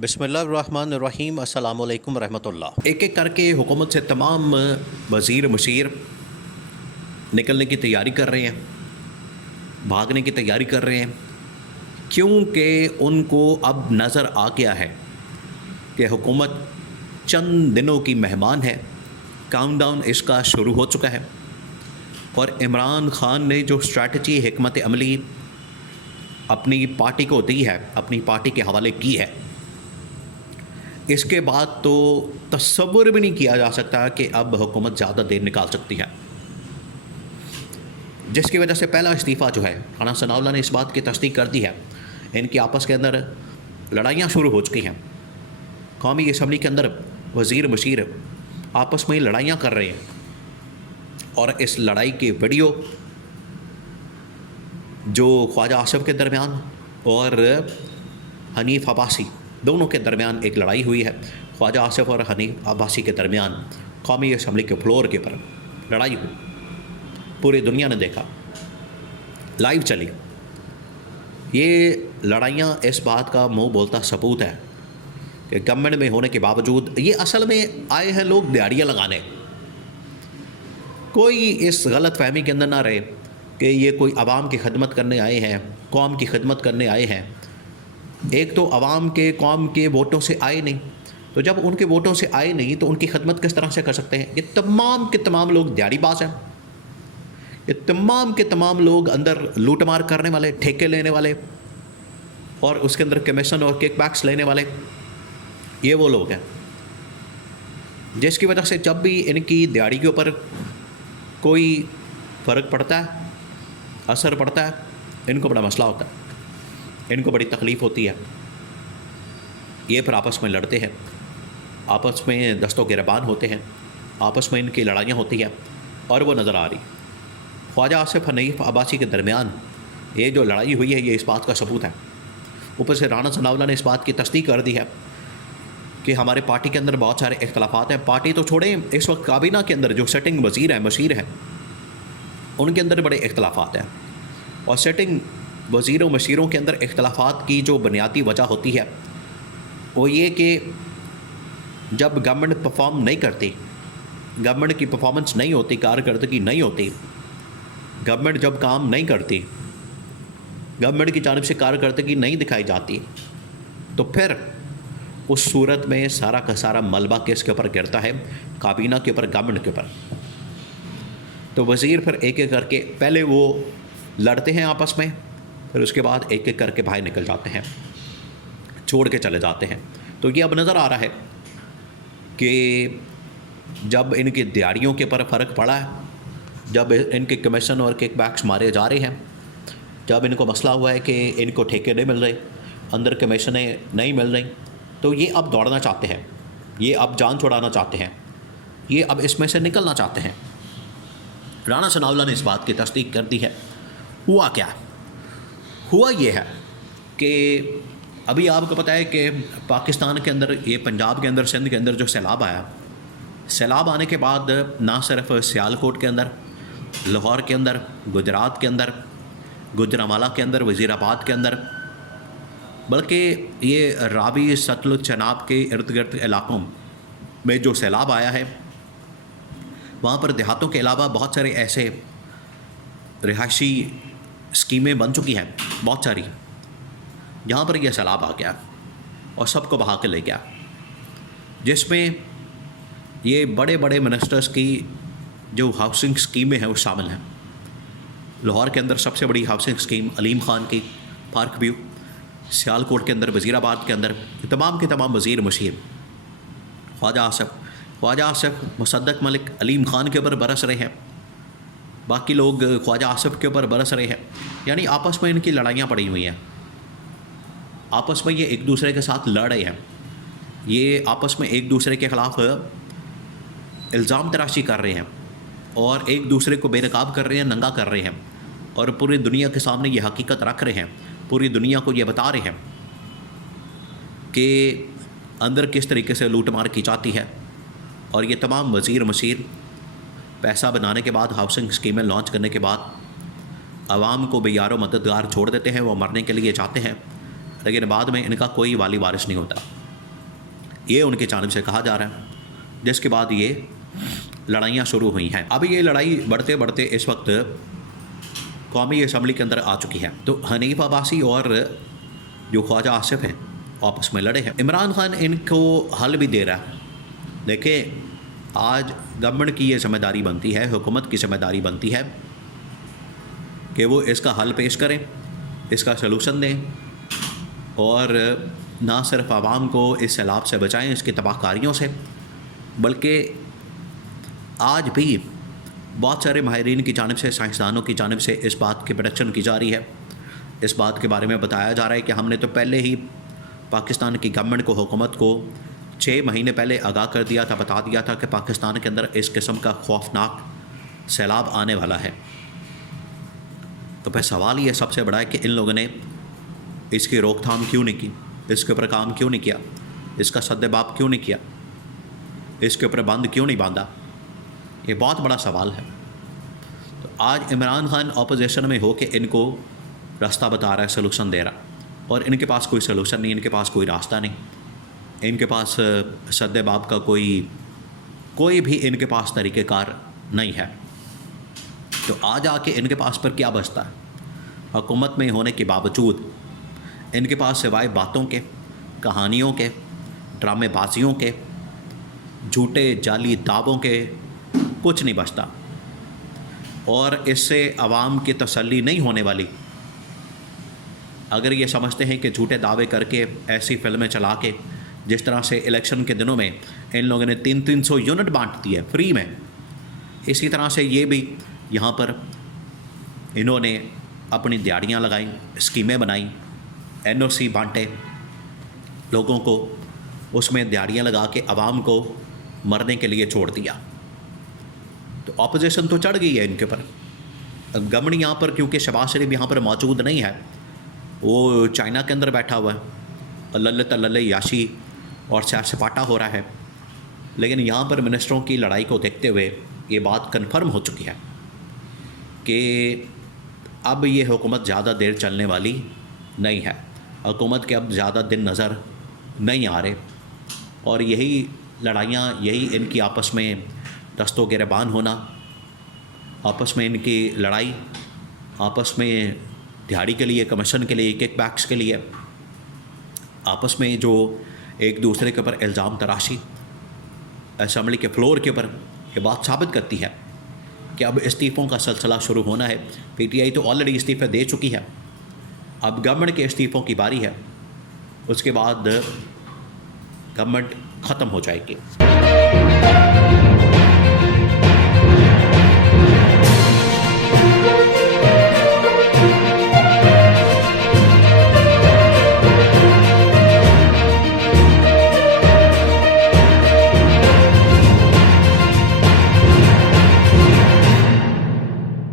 बिस्मिल्लाहिर्रहमानिर्रहीम अस्सलामु अलैकुम रहमतुल्लाह। एक एक करके हुकूमत से तमाम वज़ीर मशीर निकलने की तैयारी कर रहे हैं, भागने की तैयारी कर रहे हैं, क्योंकि उनको अब नज़र आ गया है कि हुकूमत चंद दिनों की मेहमान है। काउंटडाउन इसका शुरू हो चुका है और इमरान खान ने जो स्ट्रैटेजी हिकमत अमली अपनी पार्टी को दी है, अपनी पार्टी के हवाले की है, इसके बाद तो तस्वुर भी नहीं किया जा सकता कि अब हुकूमत ज़्यादा देर निकाल सकती है। जिसकी वजह से पहला इस्तीफ़ा जो है, राना सनाउल्लाह ने इस बात की तस्दीक कर दी है। इनकी आपस के अंदर लड़ाइयाँ शुरू हो चुकी हैं। कौमी असम्बली के अंदर वज़ीर मशीर आपस में ही लड़ाइयाँ कर रहे हैं और इस लड़ाई के वीडियो जो ख्वाजा आसिफ के दरमियान और हनीफ अब्बासी दोनों के दरमियान एक लड़ाई हुई है। ख्वाजा आसिफ और हनीफ अब्बासी के दरमियान कौमी असम्बली के फ्लोर के ऊपर लड़ाई हुई, पूरी दुनिया ने देखा, लाइव चली। ये लड़ाइयाँ इस बात का मुंह बोलता सबूत है कि गवर्नमेंट में होने के बावजूद ये असल में आए हैं लोग दिहाड़ियाँ लगाने। कोई इस गलत फहमी के अंदर ना रहे कि ये कोई आवाम की खिदमत करने आए हैं, कौम की खिदमत करने आए हैं। एक तो आवाम के कौम के वोटों से आए नहीं, तो जब उनके वोटों से आए नहीं तो उनकी खिदमत किस तरह से कर सकते हैं। ये तमाम के तमाम लोग दिहाड़ीबाज हैं, ये तमाम के तमाम लोग अंदर लूटमार करने वाले, ठेके लेने वाले और उसके अंदर कमीशन और किकबैक्स लेने वाले, ये वो लोग हैं जिसकी वजह से जब भी इनकी दिहाड़ी के ऊपर कोई फ़र्क पड़ता है, असर पड़ता है, इनको बड़ा मसला होता है, इनको बड़ी तकलीफ़ होती है। ये फिर आपस में लड़ते हैं, आपस में दस्तों गिरबान होते हैं, आपस में इनकी लड़ाइयाँ होती हैं और वो नज़र आ रही। ख्वाजा आसिफ हनीफ अब्बासी के दरमियान ये जो लड़ाई हुई है, ये इस बात का सबूत है। ऊपर से राना सनाउल्लाह ने इस बात की तस्दीक कर दी है कि हमारे पार्टी के अंदर बहुत सारे इख्तलाफात हैं। पार्टी तो छोड़ें, इस वक्त काबीना के अंदर जो सेटिंग वज़ीर हैं, मशीर हैं, उनके अंदर बड़े इख्तलाफात हैं। और सेटिंग वज़ीरों मशीरों के अंदर इख्तलाफात की जो बुनियादी वजह होती है वो ये कि जब गवर्नमेंट परफॉर्म नहीं करती, गवर्नमेंट की परफॉर्मेंस नहीं होती, कारकर्दगी नहीं होती, गवर्नमेंट जब काम नहीं करती, गवर्नमेंट की जानिब से कारकर्दगी नहीं दिखाई जाती, तो फिर उस सूरत में सारा का सारा मलबा किसके ऊपर गिरता है? काबीना के ऊपर, गवर्नमेंट के ऊपर। तो वज़ीर फिर एक एक करके पहले वो लड़ते हैं आपस में, फिर उसके बाद एक एक करके बाहर निकल जाते हैं, छोड़ के चले जाते हैं। तो ये अब नज़र आ रहा है कि जब इनकी दिहाड़ियों के ऊपर फ़र्क पड़ा है, जब इनके कमीशन और किकबैक्स मारे जा रहे हैं, जब इनको मसला हुआ है कि इनको ठेके नहीं मिल रहे, अंदर कमीशनें नहीं मिल रही, तो ये अब दौड़ना चाहते हैं, ये अब जान छुड़ाना चाहते हैं, ये अब इसमें से निकलना चाहते हैं। राना सनाउल्लाह ने इस बात की तस्दीक कर दी है। हुआ क्या? हुआ ये है कि अभी आपको पता है कि पाकिस्तान के अंदर, ये पंजाब के अंदर, सिंध के अंदर जो सैलाब आया, सैलाब आने के बाद ना सिर्फ सियालकोट के अंदर, लाहौर के अंदर, गुजरात के अंदर, गुजरांवाला के अंदर, वज़ीराबाद के अंदर, बल्कि ये रावी सतलुज चनाब के इर्द गिर्द इलाक़ों में जो सैलाब आया है, वहाँ पर देहातों के अलावा बहुत सारे ऐसे रिहायशी स्कीमें बन चुकी हैं, बहुत सारी, जहाँ पर यह सैलाब आ गया और सबको बहा के ले गया, जिसमें ये बड़े बड़े मिनिस्टर्स की जो हाउसिंग स्कीमें हैं वो शामिल हैं। लाहौर के अंदर सबसे बड़ी हाउसिंग स्कीम अलीम ख़ान की, पार्क व्यू, सियालकोट के अंदर, वज़ीराबाद के अंदर तमाम के तमाम वज़ीर मशीर, ख्वाजा आसिफ मुसद्दक मलिक अलीम ख़ान के ऊपर बरस रहे हैं, बाकी लोग ख्वाजा आसिफ के ऊपर बरस रहे हैं। यानी आपस में इनकी लड़ाइयाँ पड़ी हुई हैं, आपस में ये एक दूसरे के साथ लड़ रहे हैं, ये आपस में एक दूसरे के ख़िलाफ़ इल्ज़ाम तराशी कर रहे हैं और एक दूसरे को बेनकाब कर रहे हैं, नंगा कर रहे हैं और पूरी दुनिया के सामने ये हकीकत रख रहे हैं, पूरी दुनिया को ये बता रहे हैं कि अंदर किस तरीके से लूटमार की जाती है। और ये तमाम वज़ीर मशीर पैसा बनाने के बाद, हाउसिंग स्कीमें लॉन्च करने के बाद आवाम को बेयारो मददगार छोड़ देते हैं, वो मरने के लिए जाते हैं, लेकिन बाद में इनका कोई वाली वारिस नहीं होता। ये उनकी जानिब से कहा जा रहा है, जिसके बाद ये लड़ाइयाँ शुरू हुई हैं। अब ये लड़ाई बढ़ते बढ़ते इस वक्त कौमी असम्बली के अंदर आ चुकी है। तो हनीफ अब्बासी और जो ख्वाजा आसिफ हैं आपस में लड़े हैं। इमरान खान इनको हल भी दे रहा है। देखिए, आज गवर्नमेंट की ये जिम्मेदारी बनती है, हुकूमत की जिम्मेदारी बनती है कि वो इसका हल पेश करें, इसका सलूशन दें और ना सिर्फ आवाम को इस सैलाब से बचाएं, इसकी तबाहकारियों से, बल्कि आज भी बहुत सारे माहिरीन की जानिब से, साइंसदानों की जानिब से इस बात की प्रेडिक्शन की जा रही है, इस बात के बारे में बताया जा रहा है कि हमने तो पहले ही पाकिस्तान की गवर्नमेंट को, हुकूमत को 6 महीने पहले आगाह कर दिया था, बता दिया था कि पाकिस्तान के अंदर इस किस्म का खौफनाक सैलाब आने वाला है। तो फिर सवाल ये सबसे बड़ा है कि इन लोगों ने इसकी रोकथाम क्यों नहीं की, इसके ऊपर काम क्यों नहीं किया, इसका सद्देबाब क्यों नहीं किया, इसके ऊपर बंद क्यों नहीं बांधा। ये बहुत बड़ा सवाल है। तो आज इमरान खान अपोजिशन में हो के इनको रास्ता बता रहा है, सलूशन दे रहा, और इनके पास कोई सलूशन नहीं, इनके पास कोई रास्ता नहीं, इनके पास सद्देबाब का कोई भी इनके पास तरीक़ेकार नहीं है। तो आज आके इनके पास पर क्या बचता है? हुकूमत में होने के बावजूद इनके पास सिवाय बातों के, कहानियों के, ड्रामेबाजियों के, झूठे जाली दावों के कुछ नहीं बचता। और इससे आवाम की तसल्ली नहीं होने वाली। अगर ये समझते हैं कि झूठे दावे करके ऐसी फिल्में चला के, जिस तरह से इलेक्शन के दिनों में इन लोगों ने 300 यूनिट बांट दिए फ्री में, इसी तरह से ये भी यहाँ पर इन्होंने अपनी दिहाड़ियाँ लगाई, स्कीमें बनाई, NOC बांटे लोगों को, उसमें दिहाड़ियाँ लगा के आवाम को मरने के लिए छोड़ दिया। तो अपोजिशन तो चढ़ गई है इनके पर। गवर्नमेंट यहाँ पर, क्योंकि शहबाज शरीफ यहाँ पर मौजूद नहीं है, वो चाइना के अंदर बैठा हुआ है, लल्ले तल्ले याशी और सैर सपाटा हो रहा है। लेकिन यहाँ पर मिनिस्टरों की लड़ाई को देखते हुए ये बात कन्फर्म हो चुकी है कि अब ये हुकूमत ज़्यादा देर चलने वाली नहीं है। हुकूमत के अब ज़्यादा दिन नज़र नहीं आ रहे, और यही लड़ाइयाँ, यही इनकी आपस में दस्तों गिरबान होना, आपस में इनकी लड़ाई, आपस में दिहाड़ी के लिए, कमीशन के लिए, किक बैक्स के लिए, आपस में जो एक दूसरे के ऊपर इल्ज़ाम तराशी असम्बली के फ्लोर के ऊपर, ये बात साबित करती है कि अब इस्तीफ़ों का सिलसिला शुरू होना है। PTI तो ऑलरेडी इस्तीफ़े दे चुकी है, अब गवर्नमेंट के इस्तीफ़ों की बारी है, उसके बाद गवर्नमेंट ख़त्म हो जाएगी।